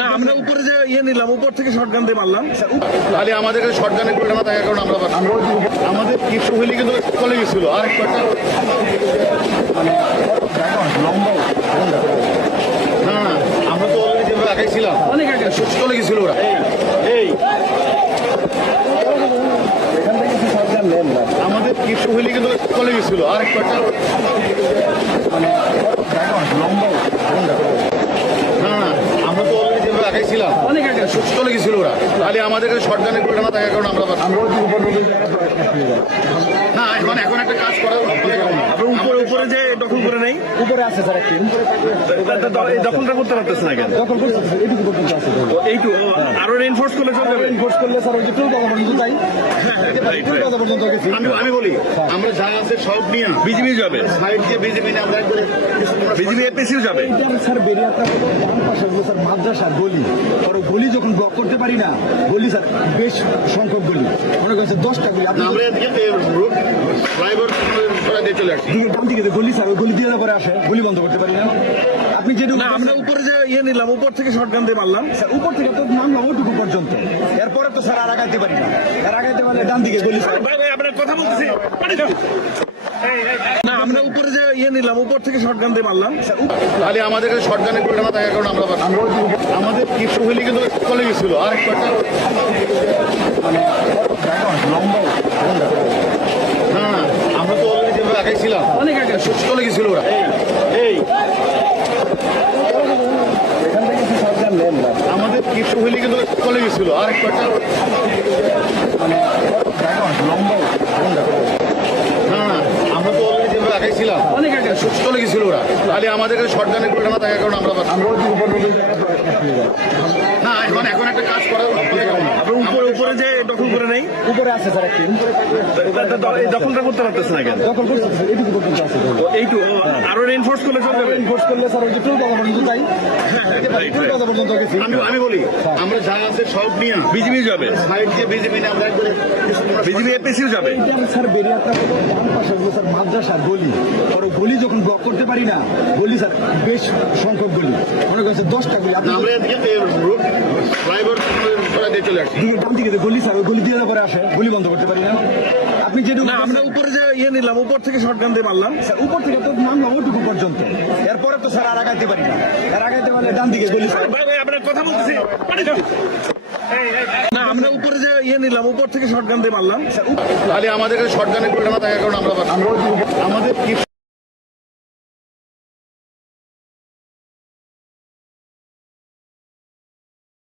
না আমরা উপরে যে নিলাম, উপর থেকে শটগান দিয়ে মারলাম। তাহলে আমাদের কাছে শটগানের করে না থাকার কারণে আমরা আমাদের কিছু হইলে কিন্তু চলে গেছিল আর না না আমরা তো অলরেডি যেভাবে আগাইছিলাম অনেক আগে চলে গেছিল ওরা। এই আমাদের কিছু হইলে কিন্তু চলে গেছিল আর না না আমরা তো অলরেডি যেভাবে আগাইছিলাম অনেক আগে চলে গেছিল ওরা। তাহলে আমাদের কাছে শটগানের করে না থাকার কারণে আমরা না এখন একটা কাজ করা উপরে উপরে যে দখল করে নেই, উপরে আছে স্যার একটি এই দখলটা করতে পারতেছে না কেন? দখল করছে এইটুকু পর্যন্ত আছে এইটু আরো রেনফোর্স করলে চলে যাবে। এনফোর্স করলে স্যার ওই যে টুল কথা পর্যন্ত যাই টুল কথা পর্যন্ত গেছি আমি বলি আমরা যা আছে সব নিয়ে বিজিবি যাবে, সাইড দিয়ে বিজেপি আমরা একবারে বিজিবি এপিসিও যাবে। এইটার স্যার বেরিয়াটা হলো ডান পাশে হলো স্যার মাদ্রাসার গলি। আর ওই গলি যখন ব্লক করতে পারি না, গলি স্যার বেশ সংখ্যক গলি, মনে করছে 10টা গলি। আপনি আমরা এদিকে রোড ড্রাইভার দিয়ে চলে আসছি ডান দিকে যে গলি স্যার ওই গলি দিয়ে পরে আসে, গলি বন্ধ করতে পারি না। আপনি যেটুকু না আমরা উপরে যে নিলাম, উপর থেকে শটগান দিয়ে মারলাম। স্যার উপর থেকে তো নামলাম ওটুকু পর্যন্ত, এরপরে তো স্যার আর আগাইতে পারি না। আর আগাইতে পারলে ডান দিকে গলি স্যার। ভাই ভাই আপনার কথা বলতেছি। না আমরা উপরে যে নিলাম, উপর থেকে শটগান দিয়ে মারলাম। তাহলে আমাদের কাছে শটগানের করে না থাকার কারণে আমরা আমাদের কিছু হইলে কিন্তু চলে গেছিল আর না না আমরা তো অলরেডি যেভাবে আগাইছিলাম অনেক আগে চলে গেছিল ওরা। এই আমাদের কিছু হইলে কিন্তু চলে গেছিল আর না না আমরা তো অলরেডি যেভাবে আগাইছিলাম অনেক আগে চলে গেছিল ওরা। তাহলে আমাদের কাছে শটগানের করে না থাকার কারণে আমরা না এখন একটা কাজ করা উপরে উপরে যে দখল করে নেই, উপরে আছে স্যার একটি এই দখলটা করতে পারতেছে না কেন? দখল করছে এইটুকু পর্যন্ত আছে এইটু আরো রেনফোর্স করলে চলে যাবে। এনফোর্স করলে স্যার ওই যে টুল কথা পর্যন্ত যাই টুল কথা পর্যন্ত গেছি আমি বলি আমরা যা আছে সব নিয়ে বিজিবি যাবে, সাইড দিয়ে বিজেপি আমরা একবারে বিজিবি এপিসিও যাবে। এইটার স্যার বেরিয়াটা হলো ডান পাশে হলো স্যার মাদ্রাসার গলি। আর ওই গলি যখন ব্লক করতে পারি না, গলি স্যার বেশ সংখ্যক গলি, মনে করছে 10টা গলি। আপনি আমরা এদিকে রোড ড্রাইভার দিয়ে চলে আসছি ডান দিকে যে গলি স্যার ওই গলি দিয়ে পরে আসে, গলি বন্ধ করতে পারি না। আপনি যেটুকু না আমরা উপরে যে নিলাম, উপর থেকে শটগান দিয়ে মারলাম। স্যার উপর থেকে তো নামলাম ওটুকু পর্যন্ত, এরপরে তো স্যার আর আগাইতে পারি না। আর আগাইতে পারলে ডান দিকে গলি স্যার। ভাই ভাই আপনার কথা বলতেছি। না আমরা উপরে যে নিলাম, উপর থেকে শটগান দিয়ে মারলাম। তাহলে আমাদের কাছে শটগানের করে না থাকার কারণে আমরা আমাদের কিছু